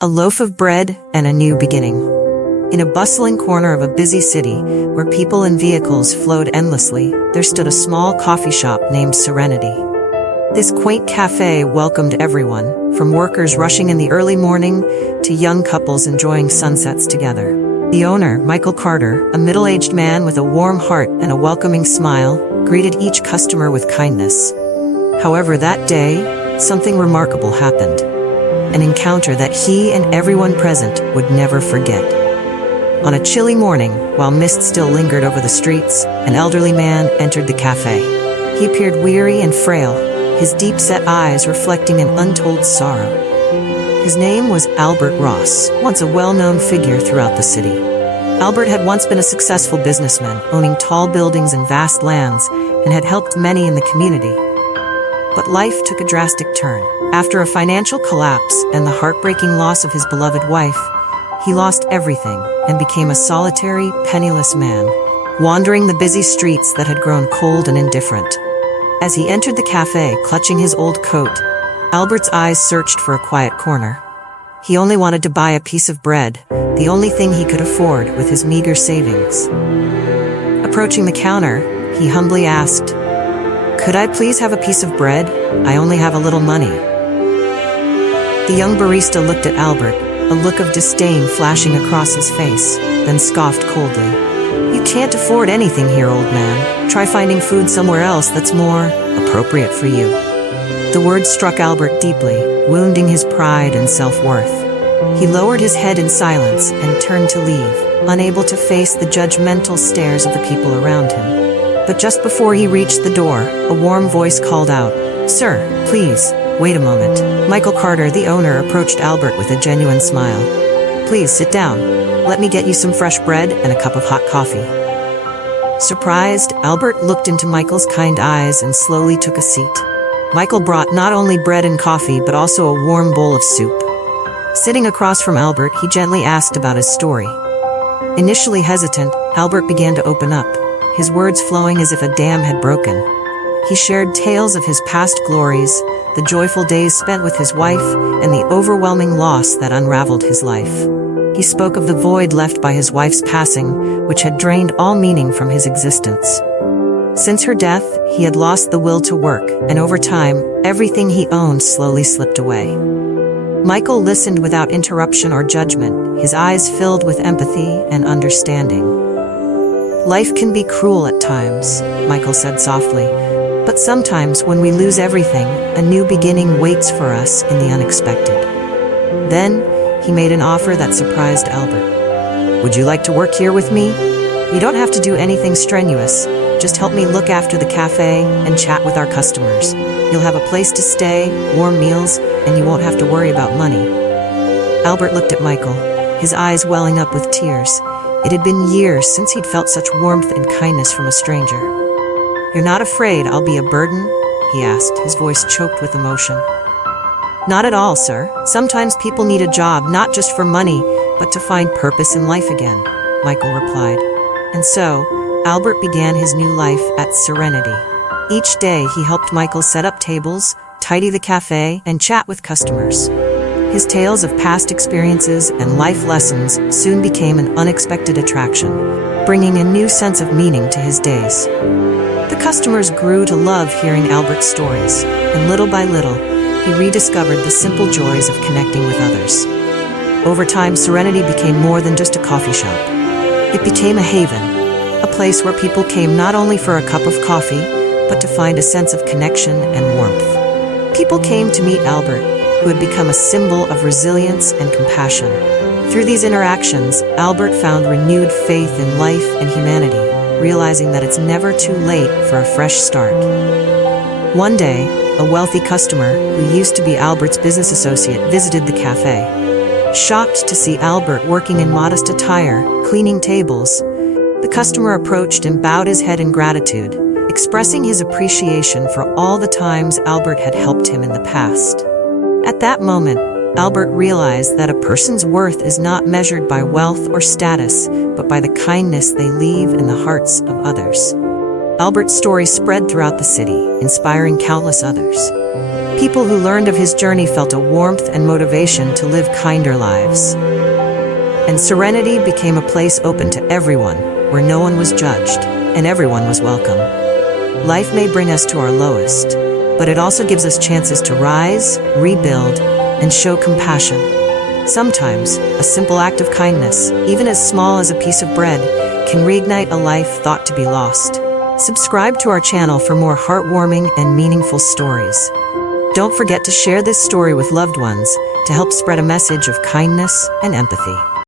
A loaf of bread and a new beginning. In a bustling corner of a busy city, where people and vehicles flowed endlessly, there stood a small coffee shop named Serenity. This quaint cafe welcomed everyone, from workers rushing in the early morning to young couples enjoying sunsets together. The owner, Michael Carter, a middle-aged man with a warm heart and a welcoming smile, greeted each customer with kindness. However, that day, something remarkable happened. An encounter that he and everyone present would never forget. On a chilly morning, while mist still lingered over the streets, an elderly man entered the cafe. He appeared weary and frail, his deep-set eyes reflecting an untold sorrow. His name was Albert Ross, once a well-known figure throughout the city. Albert had once been a successful businessman, owning tall buildings and vast lands, and had helped many in the community. But life took a drastic turn. After a financial collapse and the heartbreaking loss of his beloved wife, he lost everything and became a solitary, penniless man, wandering the busy streets that had grown cold and indifferent. As he entered the cafe, clutching his old coat, Albert's eyes searched for a quiet corner. He only wanted to buy a piece of bread, the only thing he could afford with his meager savings. Approaching the counter, he humbly asked, "Could I please have a piece of bread? I only have a little money." The young barista looked at Albert, a look of disdain flashing across his face, then scoffed coldly. "You can't afford anything here, old man. Try finding food somewhere else that's more appropriate for you." The words struck Albert deeply, wounding his pride and self-worth. He lowered his head in silence and turned to leave, unable to face the judgmental stares of the people around him. But just before he reached the door, a warm voice called out, "Sir, please, wait a moment." Michael Carter, the owner, approached Albert with a genuine smile. "Please sit down. Let me get you some fresh bread and a cup of hot coffee." Surprised, Albert looked into Michael's kind eyes and slowly took a seat. Michael brought not only bread and coffee, but also a warm bowl of soup. Sitting across from Albert, he gently asked about his story. Initially hesitant, Albert began to open up, his words flowing as if a dam had broken. He shared tales of his past glories, the joyful days spent with his wife, and the overwhelming loss that unraveled his life. He spoke of the void left by his wife's passing, which had drained all meaning from his existence. Since her death, he had lost the will to work, and over time, everything he owned slowly slipped away. Michael listened without interruption or judgment, his eyes filled with empathy and understanding. "Life can be cruel at times," Michael said softly, "but sometimes when we lose everything, a new beginning waits for us in the unexpected." Then, he made an offer that surprised Albert. "Would you like to work here with me? You don't have to do anything strenuous. Just help me look after the cafe and chat with our customers. You'll have a place to stay, warm meals, and you won't have to worry about money." Albert looked at Michael, his eyes welling up with tears. It had been years since he'd felt such warmth and kindness from a stranger. "You're not afraid I'll be a burden?" he asked, his voice choked with emotion. "Not at all, sir. Sometimes people need a job not just for money, but to find purpose in life again," Michael replied. And so, Albert began his new life at Serenity. Each day he helped Michael set up tables, tidy the cafe, and chat with customers. His tales of past experiences and life lessons soon became an unexpected attraction, bringing a new sense of meaning to his days. The customers grew to love hearing Albert's stories, and little by little, he rediscovered the simple joys of connecting with others. Over time, Serenity became more than just a coffee shop. It became a haven, a place where people came not only for a cup of coffee, but to find a sense of connection and warmth. People came to meet Albert, who had become a symbol of resilience and compassion. Through these interactions, Albert found renewed faith in life and humanity, realizing that it's never too late for a fresh start. One day, a wealthy customer, who used to be Albert's business associate, visited the cafe. Shocked to see Albert working in modest attire, cleaning tables, the customer approached and bowed his head in gratitude, expressing his appreciation for all the times Albert had helped him in the past. At that moment, Albert realized that a person's worth is not measured by wealth or status, but by the kindness they leave in the hearts of others. Albert's story spread throughout the city, inspiring countless others. People who learned of his journey felt a warmth and motivation to live kinder lives. And Serenity became a place open to everyone, where no one was judged, and everyone was welcome. Life may bring us to our lowest, but it also gives us chances to rise, rebuild, and show compassion. Sometimes, a simple act of kindness, even as small as a piece of bread, can reignite a life thought to be lost. Subscribe to our channel for more heartwarming and meaningful stories. Don't forget to share this story with loved ones to help spread a message of kindness and empathy.